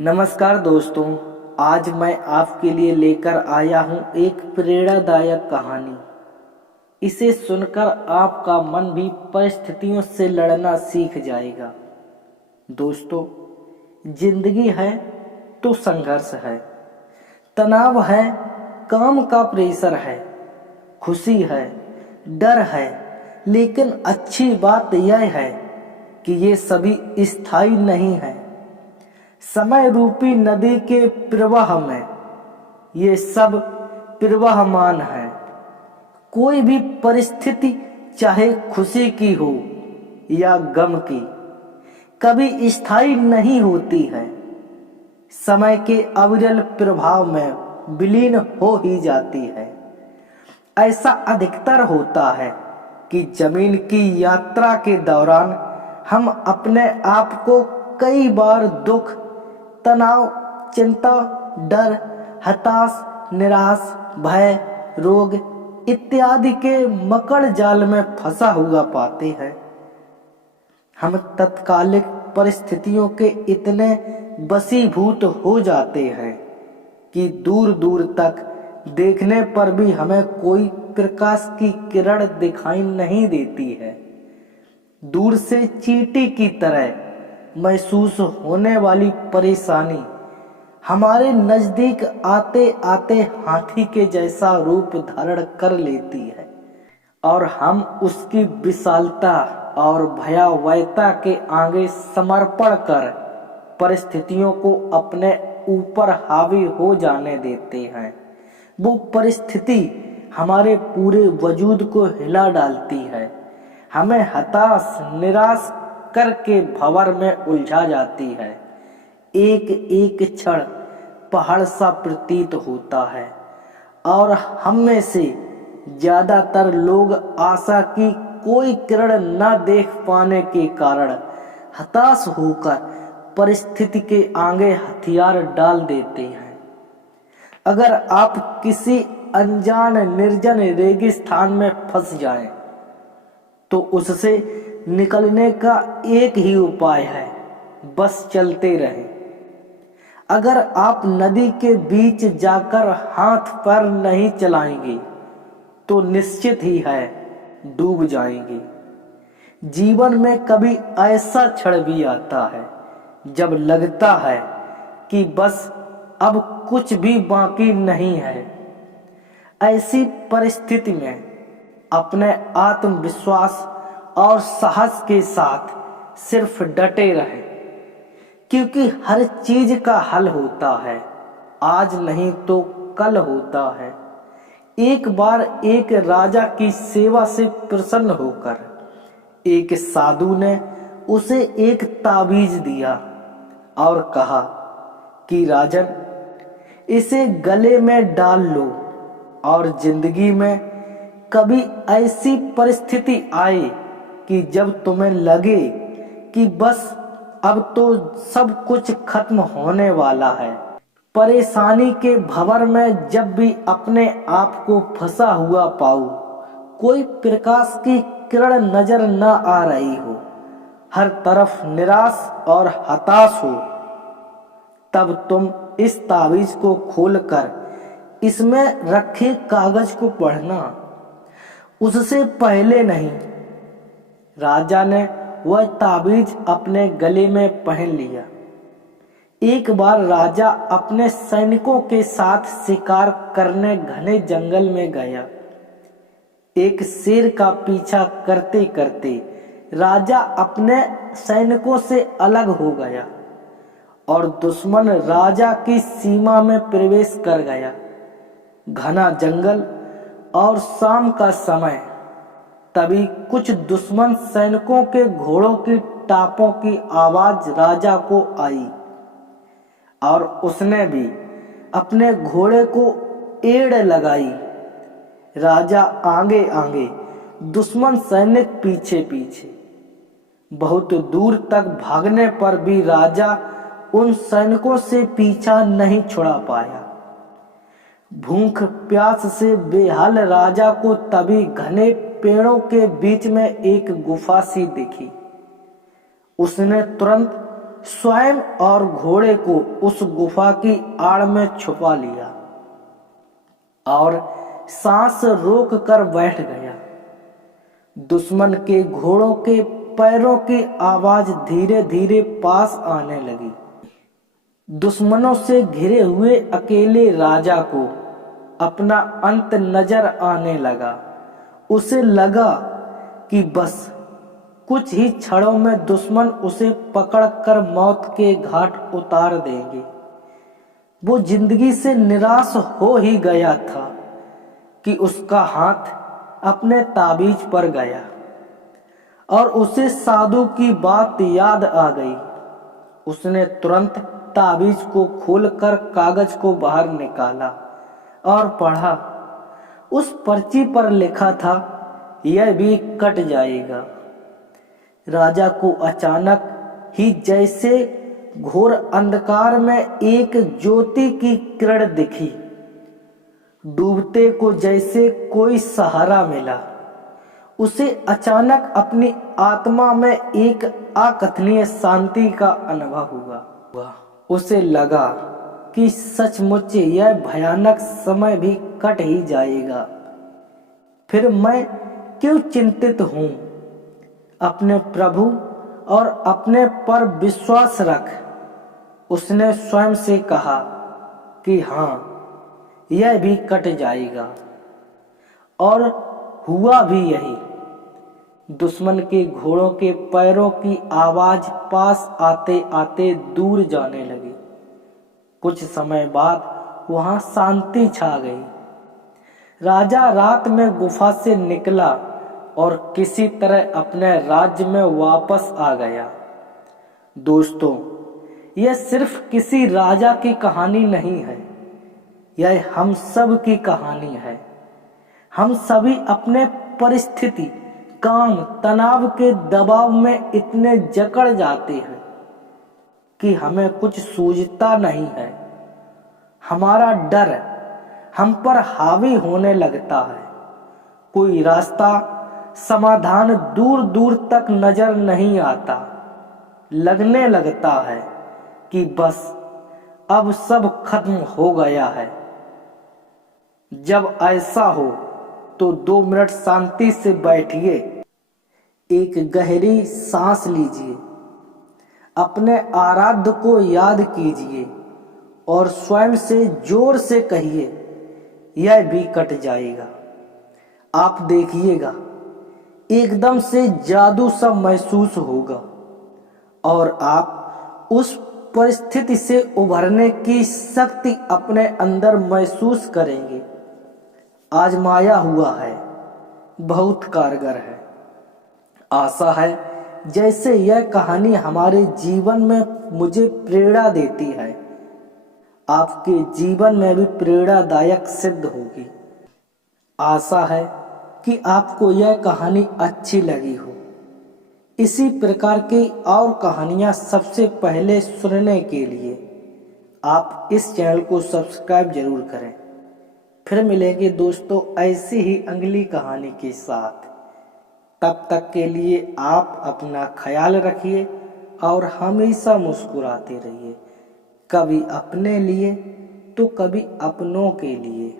नमस्कार दोस्तों, आज मैं आपके लिए लेकर आया हूं एक प्रेरणादायक कहानी। इसे सुनकर आपका मन भी परिस्थितियों से लड़ना सीख जाएगा। दोस्तों, जिंदगी है तो संघर्ष है, तनाव है, काम का प्रेशर है, खुशी है, डर है, लेकिन अच्छी बात यह है कि ये सभी स्थायी नहीं है। समय रूपी नदी के प्रवाह में ये सब प्रवाहमान है। कोई भी परिस्थिति, चाहे खुशी की हो या गम की, कभी स्थायी नहीं होती है। समय के अविरल प्रभाव में विलीन हो ही जाती है। ऐसा अधिकतर होता है कि जमीन की यात्रा के दौरान हम अपने आप को कई बार दुख, तनाव, चिंता, डर, हताश, निराश, भय, रोग इत्यादि के मकड़ जाल में फंसा हुआ पाते हैं। हम तत्कालिक परिस्थितियों के इतने वशीभूत हो जाते हैं कि दूर दूर तक देखने पर भी हमें कोई प्रकाश की किरण दिखाई नहीं देती है। दूर से चींटी की तरह महसूस होने वाली परेशानी हमारे नजदीक आते आते हाथी के जैसा रूप धारण कर लेती है और हम उसकी विशालता और भयावहता के आगे समर्पण कर परिस्थितियों को अपने ऊपर हावी हो जाने देते हैं। वो परिस्थिति हमारे पूरे वजूद को हिला डालती है, हमें हताश, निराश करके भंवर में उलझा जाती है। एक एक क्षण पहाड़ सा प्रतीत होता है और हम में से ज्यादातर लोग आशा की कोई किरण न देख पाने के कारण हताश होकर परिस्थिति के आगे हथियार डाल देते हैं। अगर आप किसी अनजान निर्जन रेगिस्तान में फंस जाएं, तो उससे निकलने का एक ही उपाय है, बस चलते रहें। अगर आप नदी के बीच जाकर हाथ पैर नहीं चलाएंगे तो निश्चित ही है डूब जाएंगे। जीवन में कभी ऐसा क्षण भी आता है जब लगता है कि बस अब कुछ भी बाकी नहीं है। ऐसी परिस्थिति में अपने आत्मविश्वास और साहस के साथ सिर्फ डटे रहे, क्योंकि हर चीज का हल होता है, आज नहीं तो कल होता है। एक बार एक राजा की सेवा से प्रसन्न होकर एक साधु ने उसे एक ताबीज दिया और कहा कि राजन, इसे गले में डाल लो और जिंदगी में कभी ऐसी परिस्थिति आए कि जब तुम्हें लगे कि बस अब तो सब कुछ खत्म होने वाला है, परेशानी के भंवर में जब भी अपने आप को फंसा हुआ पाओ, कोई प्रकाश की किरण नजर न आ रही हो, हर तरफ निराश और हताश हो, तब तुम इस ताबीज को खोलकर इसमें रखे कागज को पढ़ना। उससे पहले नहीं, राजा ने वह ताबीज अपने गले में पहन लिया। एक बार राजा अपने सैनिकों के साथ शिकार करने घने जंगल में गया। एक शेर का पीछा करते करते राजा अपने सैनिकों से अलग हो गया और दुश्मन राजा की सीमा में प्रवेश कर गया। घना जंगल और शाम का समय, तभी कुछ दुश्मन सैनिकों के घोड़ों की टापों की आवाज राजा को आई और उसने भी अपने घोड़े को एड़ लगाई। राजा आगे आगे, दुश्मन सैनिक पीछे पीछे। बहुत दूर तक भागने पर भी राजा उन सैनिकों से पीछा नहीं छुड़ा पाया। भूख प्यास से बेहाल राजा को तभी घने पेड़ों के बीच में एक गुफा सी दिखी। उसने तुरंत स्वयं और घोड़े को उस गुफा की आड़ में छुपा लिया और सांस रोक कर बैठ गया। दुश्मन के घोड़ों के पैरों की आवाज धीरे धीरे पास आने लगी। दुश्मनों से घिरे हुए अकेले राजा को अपना अंत नजर आने लगा। उसे लगा कि बस कुछ ही क्षणों में दुश्मन उसे पकड़कर मौत के घाट उतार देंगे। वो जिंदगी से निराश हो ही गया था कि उसका हाथ अपने ताबीज पर गया और उसे साधु की बात याद आ गई। उसने तुरंत ताबीज को खोलकर कागज को बाहर निकाला और पढ़ा। उस पर्ची पर लिखा था, यह भी कट जाएगा। राजा को अचानक ही जैसे घोर अंधकार में एक ज्योति की किरण दिखी। डूबते को जैसे कोई सहारा मिला। उसे अचानक अपनी आत्मा में एक अकथनीय शांति का अनुभव हुआ। उसे लगा कि सचमुच यह भयानक समय भी कट ही जाएगा। फिर मैं क्यों चिंतित हूं? अपने प्रभु और अपने पर विश्वास रख। उसने स्वयं से कहा कि हाँ, यह भी कट जाएगा। और हुआ भी यही। दुश्मन के घोड़ों के पैरों की आवाज पास आते आते दूर जाने लगी। कुछ समय बाद वहां शांति छा गई। राजा रात में गुफा से निकला और किसी तरह अपने राज्य में वापस आ गया। दोस्तों, यह सिर्फ किसी राजा की कहानी नहीं है, यह हम सब की कहानी है। हम सभी अपने परिस्थिति, काम, तनाव के दबाव में इतने जकड़ जाते हैं कि हमें कुछ सूझता नहीं है। हमारा डर हम पर हावी होने लगता है। कोई रास्ता, समाधान दूर दूर तक नजर नहीं आता। लगने लगता है कि बस अब सब खत्म हो गया है। जब ऐसा हो तो 2 मिनट शांति से बैठिए, एक गहरी सांस लीजिए, अपने आराध्य को याद कीजिए और स्वयं से जोर से कहिए, यह भी कट जाएगा। आप देखिएगा, एकदम से जादू सा महसूस होगा और आप उस परिस्थिति से उभरने की शक्ति अपने अंदर महसूस करेंगे। आजमाया हुआ है, बहुत कारगर है। आशा है जैसे यह कहानी हमारे जीवन में मुझे प्रेरणा देती है, आपके जीवन में भी प्रेरणादायक सिद्ध होगी। आशा है कि आपको यह कहानी अच्छी लगी हो। इसी प्रकार की और कहानियां सबसे पहले सुनने के लिए आप इस चैनल को सब्सक्राइब जरूर करें। फिर मिलेंगे दोस्तों ऐसी ही अगली कहानी के साथ। तब तक के लिए आप अपना ख्याल रखिए और हमेशा मुस्कुराते रहिए, कभी अपने लिए तो कभी अपनों के लिए।